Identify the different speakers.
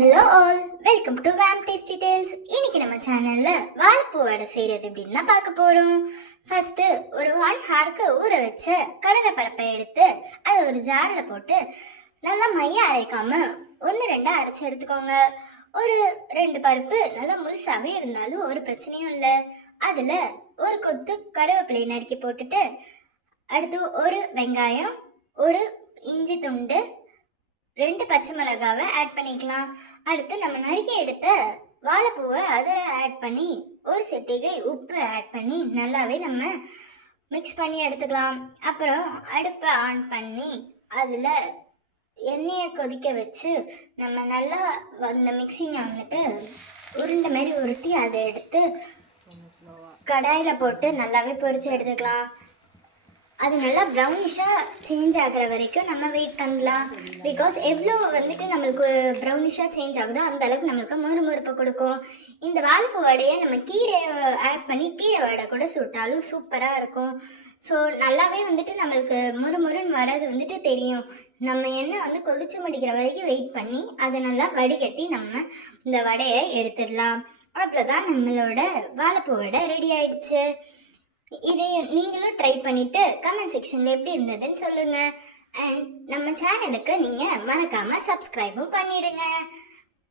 Speaker 1: Hello all welcome to vem tasty tales இன்னைக்கு நம்ம சேனல்ல வாழைப்பூ வடை செய்யறது எப்படின்னு தான் பார்க்க போறோம். ஃபர்ஸ்ட் ஒரு ஒன் ஹாருக்கு ஊற வச்ச கடலை பருப்பை எடுத்து அதை ஒரு ஜாரில் போட்டு நல்லா மைய அரைக்காம ஒன்று ரெண்டாக அரைச்சி எடுத்துக்கோங்க. ஒரு ரெண்டு பருப்பு நல்லா முழுசாகவே இருந்தாலும் ஒரு பிரச்சனையும் இல்லை. அதில் ஒரு கொத்து கருவேப்பிலை நறுக்கி போட்டுட்டு அடுத்து ஒரு வெங்காயம் ஒரு இஞ்சி துண்டு ரெண்டு பச்சை மிளகாவை ஆட் பண்ணிக்கலாம். அடுத்து நம்ம நறுக்கி எடுத்த வாழைப்பூவை அதில் ஆட் பண்ணி ஒரு சிட்டிகை உப்பு ஆட் பண்ணி நல்லாவே நம்ம மிக்ஸ் பண்ணி எடுத்துக்கலாம். அப்புறம் அடுப்பை ஆன் பண்ணி அதில் எண்ணெயை கொதிக்க வச்சு நம்ம நல்லா அந்த மிக்சிங்கை வந்துட்டு உருண்டை மாதிரி உருட்டி அதை எடுத்து கடாயில் போட்டு நல்லாவே பொரிச்சு எடுத்துக்கலாம். அது நல்லா ப்ரௌனிஷாக சேஞ்ச் ஆகிற வரைக்கும் நம்ம வெயிட் பண்ணலாம். பிகாஸ் எவ்வளோ வந்துட்டு நம்மளுக்கு ப்ரௌனிஷாக சேஞ்ச் ஆகுதோ அந்த அளவுக்கு நம்மளுக்கு முறுமுறுப்பு கொடுக்கும். இந்த வாழைப்பூ வடையை நம்ம கீரை ஆட் பண்ணி கீரை வடை கூட சுட்டாலும் சூப்பராக இருக்கும். ஸோ நல்லாவே வந்துட்டு நம்மளுக்கு முறுமுறுன்னு வர்றது வந்துட்டு தெரியும். நம்ம எண்ணெய் வந்து கொதிச்சு முடிக்கிற வரைக்கும் வெயிட் பண்ணி அதை நல்லா வடிகட்டி நம்ம இந்த வடையை எடுத்துடலாம். அவ்வளோதான் நம்மளோட வாழைப்பூ வடை ரெடி ஆயிடுச்சு. இதை நீங்களும் ட்ரை பண்ணிட்டு கமெண்ட் செக்ஷன்ல எப்படி இருந்ததுன்னு சொல்லுங்க. அண்ட் நம்ம சேனலுக்கு நீங்க மறக்காம சப்ஸ்கிரைபும் பண்ணிடுங்க.